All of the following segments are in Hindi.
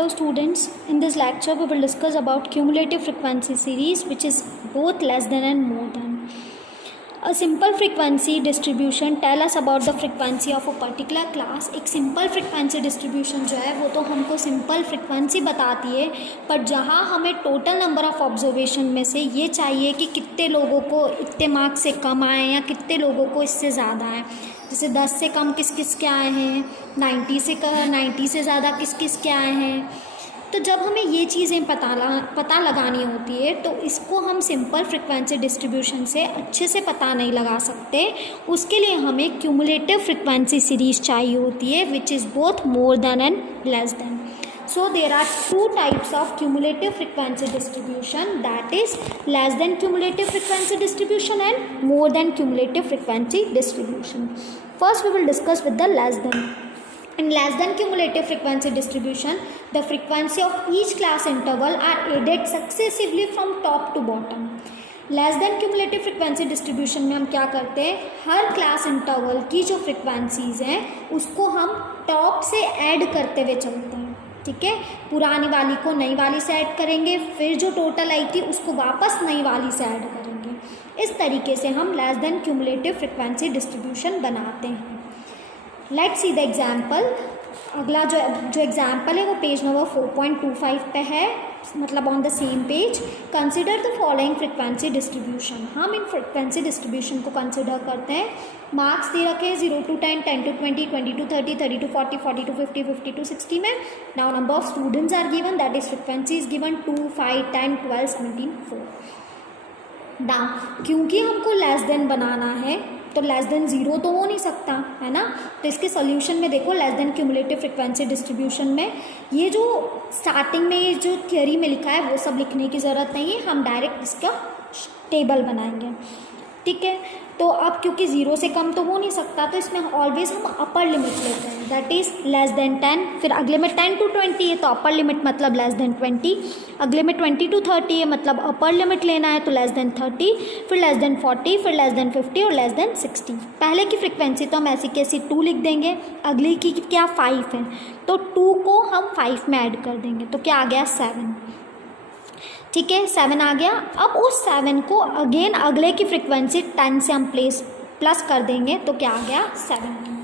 Hello students, in this lecture we will discuss about cumulative frequency series which is both less than and more than. A simple frequency distribution tell us about the frequency of a particular class. एक simple frequency distribution जो है वो तो हमको simple frequency बताती है, पर जहाँ हमें total number of observation में से ये चाहिए कि कितने लोगों को इतने मार्क्स से कम आए या कितने लोगों को इससे ज़्यादा आए, जैसे 10 से कम किस किस के आए हैं, 90 से ज़्यादा किस किस के आए हैं। तो जब हमें ये चीज़ें पता लगानी होती है तो इसको हम सिंपल फ्रिक्वेंसी डिस्ट्रीब्यूशन से अच्छे से पता नहीं लगा सकते। उसके लिए हमें क्यूमुलेटिव फ्रिक्वेंसी सीरीज चाहिए होती है which is both more than and less than. So there are two types of cumulative frequency distribution, that is less than cumulative frequency distribution and more than cumulative frequency distribution. First we will discuss with the less than. In less than cumulative frequency distribution, the frequency of each class interval are added successively from top to bottom. Less than cumulative frequency distribution में हम क्या करते हैं, हर क्लास इंटरवल की जो फ्रिक्वेंसीज हैं उसको हम टॉप से ऐड करते हुए चलते हैं. ठीक है, पुरानी वाली को नई वाली से ऐड करेंगे, फिर जो टोटल आई थी उसको वापस नई वाली से ऐड करेंगे. इस तरीके से हम less than cumulative frequency distribution बनाते हैं. Let's see the example. अगला जो एग्जाम्पल है वो पेज नंबर 4.25 पे है, मतलब on the same page. Consider the following frequency distribution. हम इन फ्रिक्वेंसी डिस्ट्रीब्यूशन को कंसिडर करते हैं. मार्क्स दे रखे हैं 0 to 10, 10 to 20, 20 to 30, 30 to 40, 40 to 50, 50 to 60 में. Now number of students are given, that is frequency is given 2, 5, 10, 12, 17, 4. Now क्योंकि हमको लेस देन बनाना है तो लेस देन 0 तो हो नहीं सकता है ना. तो इसके सॉल्यूशन में देखो, less than cumulative frequency distribution में ये जो स्टार्टिंग में ये जो थियोरी में लिखा है वो सब लिखने की ज़रूरत नहीं है, हम डायरेक्ट इसका टेबल बनाएंगे. ठीक है, तो अब क्योंकि 0 से कम तो हो नहीं सकता तो इसमें ऑलवेज हम अपर लिमिट लेते हैं, दैट इज़ लेस देन 10. फिर अगले में 10 to 20 है तो अपर लिमिट मतलब लेस देन 20. अगले में 20 to 30 है मतलब अपर लिमिट लेना है तो लेस देन 30. फिर लेस देन 40, फिर लेस देन 50 और लेस देन 60. पहले की फ्रिक्वेंसी तो हम ऐसी कैसी 2 लिख देंगे, अगली की क्या 5 है तो 2 को हम 5 में ऐड कर देंगे तो क्या आ गया 7. ठीक है, 7 आ गया. अब उस 7 को अगेन अगले की फ्रिक्वेंसी 10 से हम प्लस कर देंगे तो क्या आ गया 17.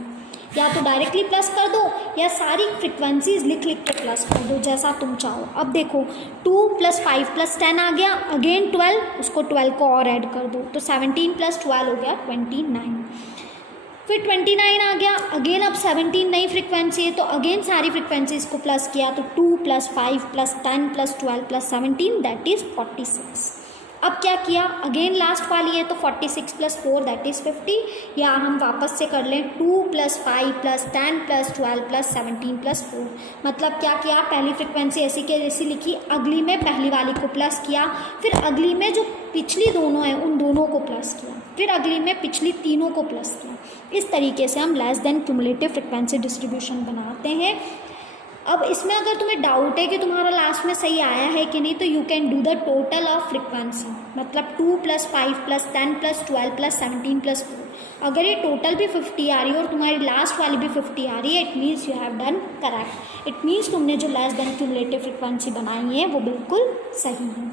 या तो डायरेक्टली प्लस कर दो या सारी फ्रिक्वेंसीज लिख के प्लस कर दो, जैसा तुम चाहो. अब देखो 2 + 5 + 10 आ गया, अगेन 12, उसको 12 को और ऐड कर दो तो 17 + 12 हो गया 29. फिर 29 आ गया, अगेन अब 17 नई फ्रिक्वेंसी है तो अगेन सारी फ्रिक्वेंसीज को प्लस किया तो 2 + 5 + 10 + 12 + 17 दैट इज़ 46. अब क्या किया, अगेन लास्ट वाली है तो 46 + 4 दैट इज़ 50. या हम वापस से कर लें 2 + 5 + 10 + 12 + 17 + 4. मतलब क्या किया, पहली फ्रिक्वेंसी ऐसी के जैसी लिखी, अगली में पहली वाली को प्लस किया, फिर अगली में जो पिछली दोनों हैं उन दोनों को प्लस किया, फिर अगली में पिछली तीनों को प्लस किया. इस तरीके से हम less than cumulative frequency distribution बनाते हैं. अब इसमें अगर तुम्हें डाउट है कि तुम्हारा लास्ट में सही आया है कि नहीं तो you can do the total of frequency, मतलब 2 + 5 + 10 + 12 + 17 + 4. अगर ये टोटल भी 50 आ रही है और तुम्हारी लास्ट वाली भी 50 आ रही है, it means you have done correct. It means तुमने जो लेस देन क्यूमुलेटिव फ्रिक्वेंसी बनाई है वो बिल्कुल सही है.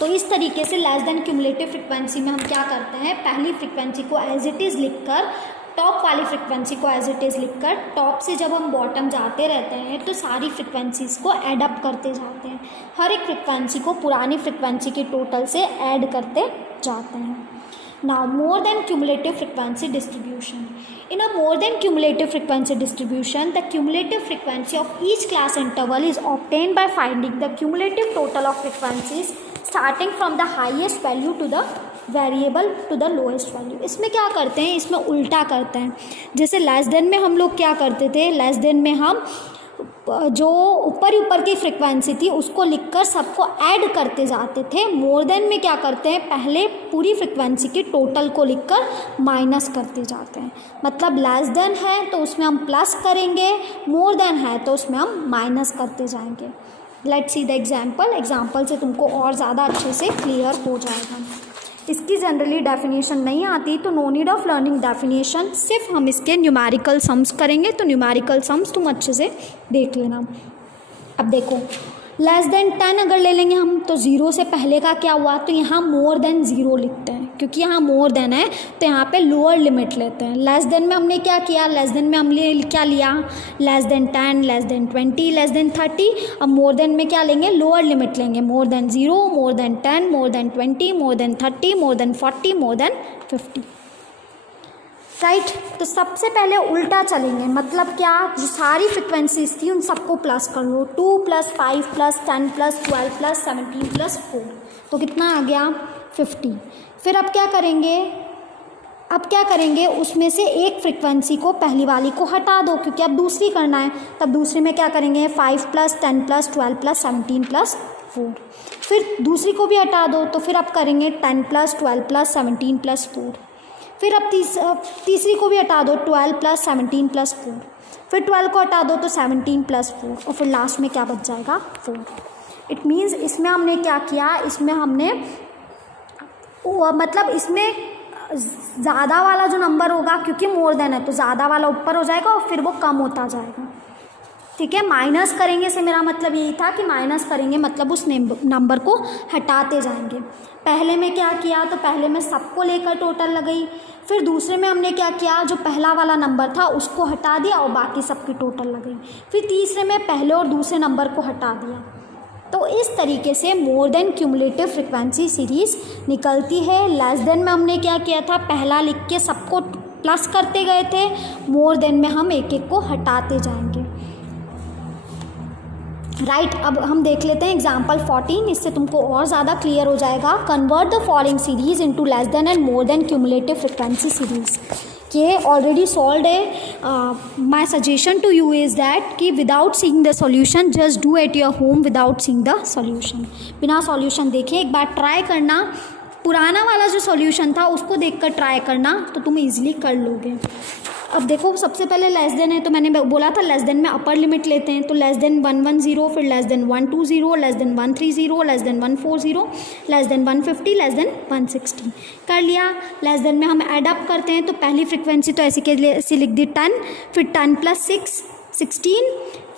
तो इस तरीके से लेस देन क्यूमुलेटिव फ्रिक्वेंसी में हम क्या करते हैं, पहली फ्रिक्वेंसी को एज इट इज़ लिखकर, टॉप वाली फ्रिक्वेंसी को एज इट इज़ लिखकर, टॉप से जब हम बॉटम जाते रहते हैं तो सारी फ्रिक्वेंसीज को ऐड अप करते जाते हैं. हर एक फ्रिक्वेंसी को पुरानी फ्रिक्वेंसी के टोटल से ऐड करते जाते हैं. Now more than cumulative frequency distribution. In a more than cumulative frequency distribution, the cumulative frequency of each class interval is obtained by finding the cumulative total of frequencies starting from the highest value to the variable to the lowest value. इसमें क्या करते हैं, इसमें उल्टा करते हैं. जैसे लेस देन में हम लोग क्या करते थे, लेस देन में हम जो ऊपर की फ्रिक्वेंसी थी उसको लिखकर सबको ऐड करते जाते थे. मोर देन में क्या करते हैं, पहले पूरी फ्रिक्वेंसी की टोटल को लिखकर माइनस करते जाते हैं. मतलब लेस देन है तो उसमें हम प्लस करेंगे, मोर देन है तो उसमें हम माइनस करते जाएंगे. लेट्स सी द एग्जाम्पल से तुमको और ज़्यादा अच्छे से क्लियर हो जाएगा. इसकी जनरली डेफिनेशन नहीं आती तो no need of learning definition, सिर्फ हम इसके न्यूमेरिकल सम्स करेंगे तो न्यूमेरिकल सम्स तुम अच्छे से देख लेना. अब देखो लेस देन 10 अगर ले लेंगे हम तो 0 से पहले का क्या हुआ, तो यहाँ मोर देन 0 लिखते हैं, क्योंकि यहाँ मोर देन है तो यहाँ पे लोअर लिमिट लेते हैं। लेस देन में हमने क्या किया, लेस देन में हमने क्या लिया, less than 10, less than 20, less than 30। अब मोर देन में क्या लेंगे, लोअर लिमिट लेंगे, more than 0, more than 10, more than 20, more than 30, more than 40, more than 50। Right तो सबसे पहले उल्टा चलेंगे, मतलब क्या, जो सारी फ्रिक्वेंसीज थी उन सबको प्लस कर लो, 2 + 5 + 10 + 12 + 17 + 4, तो कितना आ गया 50। फिर अब क्या करेंगे, उसमें से एक फ्रिक्वेंसी को पहली वाली को हटा दो, क्योंकि अब दूसरी करना है, तब दूसरे में क्या करेंगे 5 + 10 + 12 + 17 + 4। फिर दूसरी को भी हटा दो, तो फिर अब करेंगे 10 + 12 + 17 + 4। फिर अब तीसरी को भी हटा दो, 12 + 17 + 4। फिर 12 को हटा दो तो 17 + 4, और फिर लास्ट में क्या बच जाएगा 4। इट मीन्स इसमें हमने क्या किया, इसमें हमने मतलब इसमें ज़्यादा वाला जो नंबर होगा, क्योंकि मोर देन है तो ज़्यादा वाला ऊपर हो जाएगा और फिर वो कम होता जाएगा। ठीक है, माइनस करेंगे से मेरा मतलब यही था कि माइनस करेंगे मतलब उस नंबर को हटाते जाएंगे। पहले में क्या किया, तो पहले में सबको लेकर टोटल लगाई, फिर दूसरे में हमने क्या किया, जो पहला वाला नंबर था उसको हटा दिया और बाकी सबकी टोटल लगाई, फिर तीसरे में पहले और दूसरे नंबर को हटा दिया। तो इस तरीके से मोर देन क्यूमुलेटिव फ्रिक्वेंसी सीरीज़ निकलती है। लेस देन में हमने क्या किया था, पहला लिख के सबको प्लस करते गए थे, मोर देन में हम एक एक को हटाते जाएंगे। राइट अब हम देख लेते हैं एग्जाम्पल 14, इससे तुमको और ज़्यादा क्लियर हो जाएगा। Convert the following series into less than and more than cumulative frequency series. ये ऑलरेडी सॉल्व है। My suggestion to you is that कि without seeing the solution just do at your home without seeing the solution. बिना सॉल्यूशन देखे एक बार ट्राई करना, पुराना वाला जो सॉल्यूशन था उसको देखकर ट्राई करना, तो तुम इजीली कर लोगे। अब देखो सबसे पहले लेस देन है, तो मैंने बोला था लेस देन में अपर लिमिट लेते हैं, तो लेस देन 110, फिर less than 120, less than 130, less than 140, less than 150, less than 160 कर लिया। लेस देन में हम ऐड अप करते हैं, तो पहली फ्रिक्वेंसी तो ऐसी के ऐसी लिख दी 10, फिर 10 + 6 16।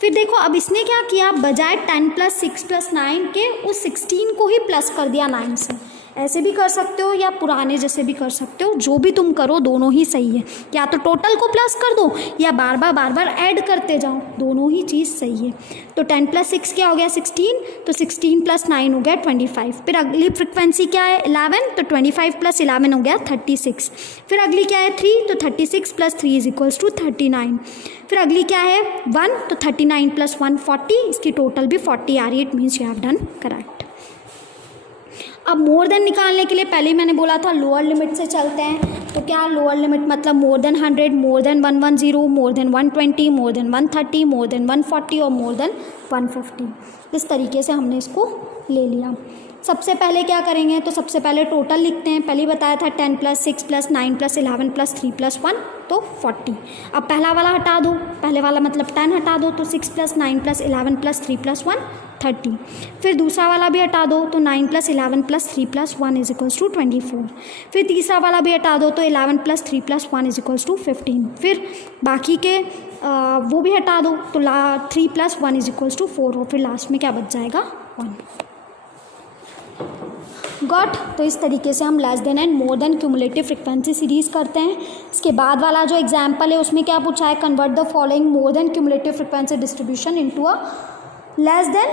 फिर देखो अब इसने क्या किया, बजाय 10 + 6 + 9 के उस 16 को ही प्लस कर दिया 9 से। ऐसे भी कर सकते हो या पुराने जैसे भी कर सकते हो, जो भी तुम करो दोनों ही सही है। या तो टोटल को प्लस कर दो या बार बार ऐड करते जाओ, दोनों ही चीज़ सही है। तो 10 + 6 क्या हो गया 16, तो 16 + 9 हो गया 25। फिर अगली फ्रिक्वेंसी क्या है 11, तो 25 + 11 हो गया 36। फिर अगली क्या है 3, तो 36 + 3 = 39। फिर अगली क्या है 1, तो 39 + 1 40, इसकी टोटल भी 40 आ रही है। It means you have done correct. अब मोर देन निकालने के लिए पहले ही मैंने बोला था लोअर लिमिट से चलते हैं, तो क्या लोअर लिमिट मतलब more than 100, more than 110, more than 120, more than 130, more than 140 और मोर देन 150। इस तरीके से हमने इसको ले लिया। सबसे पहले क्या करेंगे, तो सबसे पहले टोटल लिखते हैं। पहले बताया था 10 + 6 + 9 + 11 + 3 + 1, तो 40। अब पहला वाला हटा दो, पहले वाला मतलब 10 हटा दो, तो 6 + 9 + 11 + 3 + 1 30। फिर दूसरा वाला भी हटा दो, तो 9 + 11 + 3 + 1 = 24। फिर तीसरा वाला भी हटा दो, तो 11 + 3 + 1 = 15। फिर बाकी के वो भी हटा दो, तो 3 + 1 = 4 और फिर लास्ट में क्या बच जाएगा 1। गॉट। तो इस तरीके से हम less than and more than cumulative frequency series करते हैं। इसके बाद वाला जो एग्जाम्पल है उसमें क्या पूछा है, convert the following more than cumulative frequency distribution into a less than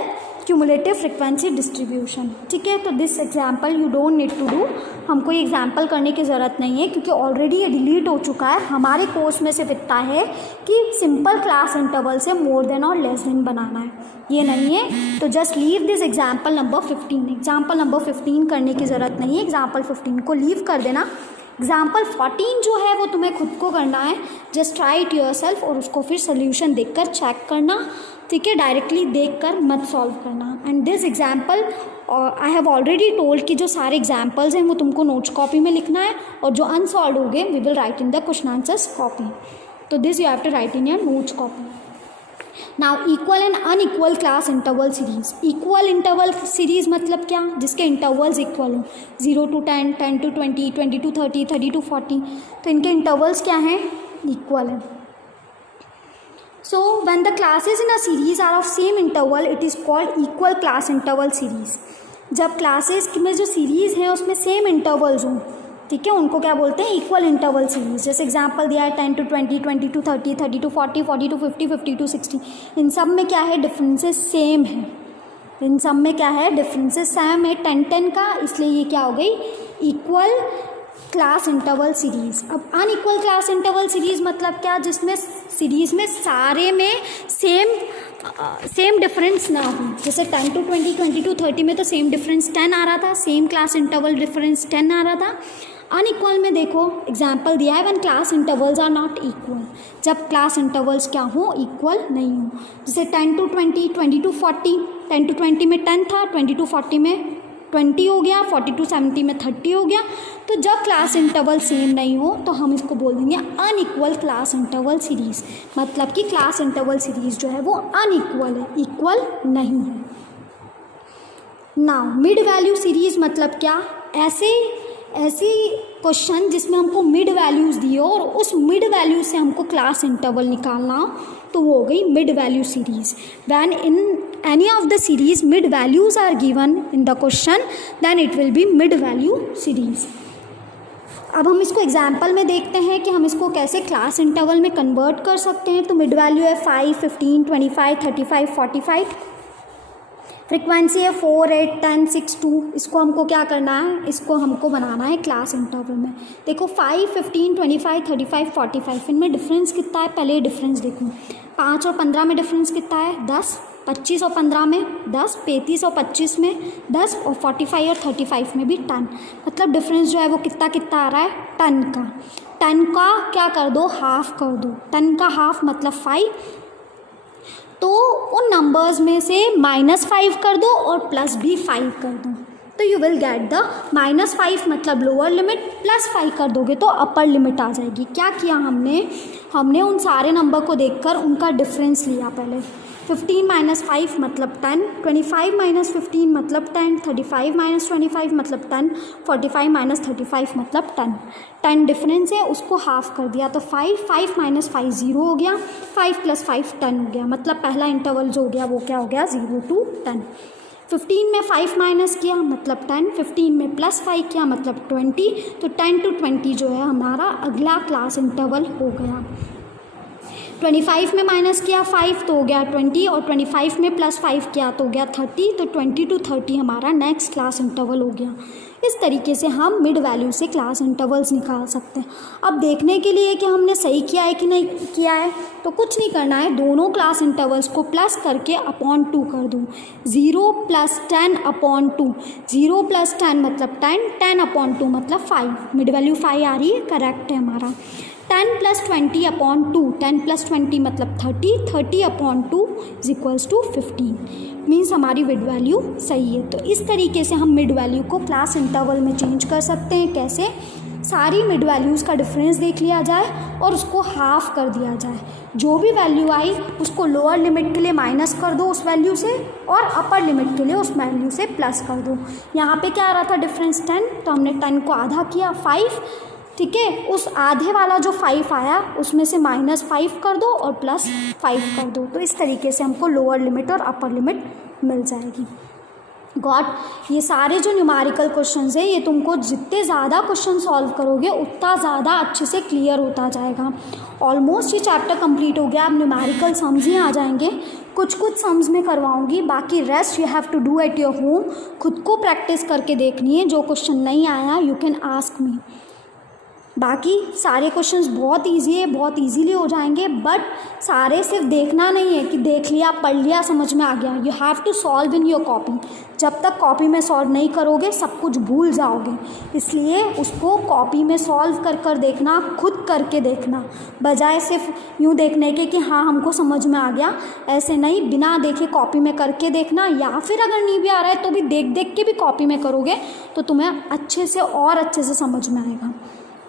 cumulative frequency distribution. ठीक है, तो this example you don't need to do, हमको ये एग्जाम्पल करने की ज़रूरत नहीं है क्योंकि ऑलरेडी ये डिलीट हो चुका है। हमारे कोर्स में सिर्फ इतना है कि सिंपल क्लास इंटरवल से मोर देन और लेस देन बनाना है, ये नहीं है। तो just leave this example number 15। Example number 15 करने की ज़रूरत नहीं है, एग्जाम्पल 15 को लीव कर देना। एग्जाम्पल 14 जो है वो तुम्हें खुद को करना है, जस्ट ट्राई इट योरसेल्फ और उसको फिर सोल्यूशन देखकर चेक करना। ठीक है, डायरेक्टली देखकर मत सॉल्व करना। And this example I have already told कि जो सारे एग्जाम्पल्स हैं वो तुमको नोट्स कॉपी में लिखना है और जो अनसॉल्व हो गए we will write in the question answers copy. तो this you have to write in your notes copy. Now equal and unequal class interval series. Equal interval series मतलब क्या, जिसके इंटरवल्स इक्वल हो, 0 to 10, 10 to 20, 20 to 30, 30 to 40। तो इनके इंटरवल्स क्या हैं, इक्वल है। So when the classes in a series are of same interval, it is called equal class interval series. जब क्लासेस में जो सीरीज़ हैं उसमें सेम इंटरवल्स हों, ठीक है, उनको क्या बोलते हैं, इक्वल इंटरवल सीरीज. जैसे एग्जांपल दिया है 10 to 20, 20 to 30, 30 to 40, 40 to 50, 50 to 60. इन सब में क्या है, डिफरेंसेस सेम है. इन सब में क्या है, डिफरेंसेस सेम है 10-10 का, इसलिए ये क्या हो गई, इक्वल क्लास इंटरवल सीरीज़. अब अनइक्वल क्लास इंटरवल सीरीज़ मतलब क्या, जिसमें सीरीज़ में सारे में सेम डिफरेंस ना हो. जैसे 10 to 20, 20 to 30 में तो सेम डिफरेंस 10 आ रहा था, सेम क्लास इंटरवल डिफरेंस 10 आ रहा था. अनइक्वल में देखो एग्जाम्पल दिया है, when class intervals are not equal, जब क्लास इंटरवल्स क्या हो, इक्वल नहीं हो. जैसे 10 to 20, 20 to 40, 10 to 20 में 10 था, 20 to 40 में 20 हो गया, 40 to 70 में 30 हो गया. तो जब क्लास इंटरवल सेम नहीं हो तो हम इसको बोल देंगे अनइक्वल क्लास इंटरवल सीरीज़. मतलब कि क्लास इंटरवल सीरीज़ जो है वो अनइक्वल है, इक्वल नहीं है. नाउ मिड वैल्यू सीरीज़ मतलब क्या, ऐसी क्वेश्चन जिसमें हमको मिड वैल्यूज़ दिए और उस मिड वैल्यू से हमको क्लास इंटरवल निकालना हो, तो वो हो गई mid value series. When in any of the series mid values are given in the question, then it will be mid value series. अब हम इसको एग्जाम्पल में देखते हैं कि हम इसको कैसे क्लास इंटरवल में कन्वर्ट कर सकते हैं. तो मिड वैल्यू है 5, 15, 25, 35, 45. फ्रीक्वेंसी है 4, 8, 10, 6, 2. इसको हमको क्या करना है, इसको हमको बनाना है क्लास इंटरवल में. देखो 5, 15, 25, 35, 45, इनमें डिफरेंस कितना है, पहले डिफरेंस देखो. 5 और 15 में डिफरेंस कितना है, 10. 25 और 15 में 10. 35 और 25 में 10. और 45 और 35 में भी 10. मतलब डिफरेंस जो है वो कितना आ रहा है, 10 का. 10 का क्या कर दो, हाफ कर दो. 10 का हाफ मतलब 5. तो उन नंबर्स में से -5 कर दो और प्लस भी 5 कर दो, तो यू विल गेट द -5 मतलब लोअर लिमिट, +5 कर दोगे तो अपर लिमिट आ जाएगी. क्या किया हमने उन सारे नंबर को देखकर उनका डिफरेंस लिया. पहले 15 - 5 मतलब 10, 25 - 15 मतलब 10, 35 - 25 मतलब 10, 45 - 35 मतलब 10. 10 डिफरेंस है, उसको हाफ कर दिया तो 5 - 5 0 हो गया, 5 + 5 10 हो गया. मतलब पहला इंटरवल जो हो गया वो क्या हो गया, 0 to 10. 15 में 5 माइनस किया मतलब 10, 15 में +5 किया मतलब 20. तो 10 to 20 जो है हमारा अगला क्लास इंटरवल हो गया. 25 में माइनस किया 5 तो हो गया 20, और 25 में +5 किया तो हो गया 30. तो 20 to 30 हमारा नेक्स्ट क्लास इंटरवल हो गया. इस तरीके से हम मिड वैल्यू से क्लास इंटरवल्स निकाल सकते हैं. अब देखने के लिए कि हमने सही किया है कि नहीं किया है, तो कुछ नहीं करना है, दोनों क्लास इंटरवल्स को प्लस करके /2 कर दो. 0 + 10/2. 0 + 10 मतलब 10, 10/2 मतलब 5. मिड वैल्यू 5 आ रही है, करेक्ट है हमारा. 10 + 20/2. 10 + 20 मतलब 30, 30/2 = 15. मीन्स हमारी मिड वैल्यू सही है. तो इस तरीके से हम मिड वैल्यू को क्लास इंटरवल में चेंज कर सकते हैं. कैसे, सारी मिड वैल्यूज़ का डिफरेंस देख लिया जाए और उसको हाफ कर दिया जाए. जो भी वैल्यू आई उसको लोअर लिमिट के लिए माइनस कर दो उस वैल्यू से, और अपर लिमिट के लिए उस वैल्यू से प्लस कर दो. यहाँ पे क्या आ रहा था डिफरेंस 10, तो हमने 10 को आधा किया 5. ठीक है, उस आधे वाला जो 5 आया उसमें से -5 कर दो और +5 कर दो. तो इस तरीके से हमको लोअर लिमिट और अपर लिमिट मिल जाएगी. गॉट. ये सारे जो न्यूमेरिकल क्वेश्चंस है, ये तुमको जितने ज़्यादा क्वेश्चन सॉल्व करोगे उतना ज़्यादा अच्छे से क्लियर होता जाएगा. ऑलमोस्ट ये चैप्टर कंप्लीट हो गया. अब न्यूमेरिकल सम्स ही आ जाएंगे. कुछ सम्स में करवाऊंगी, बाकी rest you have to do at your home. खुद को प्रैक्टिस करके देखनी है. जो क्वेश्चन नहीं आया यू कैन आस्क मी. बाकी सारे क्वेश्चंस बहुत इजी है, बहुत इजीली हो जाएंगे. बट सारे सिर्फ देखना नहीं है कि देख लिया, पढ़ लिया, समझ में आ गया. You have to solve in your copy. जब तक कॉपी में सॉल्व नहीं करोगे सब कुछ भूल जाओगे. इसलिए उसको कॉपी में सॉल्व कर देखना, खुद करके देखना, बजाय सिर्फ यूँ देखने के कि हाँ हमको समझ में आ गया. ऐसे नहीं, बिना देखे कॉपी में करके देखना. या फिर अगर नहीं भी आ रहा है तो भी देख के भी कॉपी में करोगे तो तुम्हें अच्छे से और अच्छे से समझ में आएगा.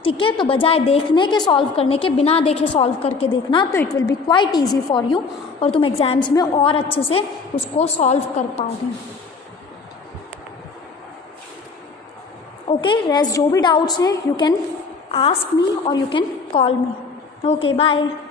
ठीक है, तो बजाय देखने के सॉल्व करने के, बिना देखे सॉल्व करके देखना, तो it will B quite easy for you, और तुम एग्जाम्स में और अच्छे से उसको सॉल्व कर पाओगे. ओके, रेस्ट जो भी डाउट्स हैं यू कैन आस्क मी और you can call me. Okay, bye.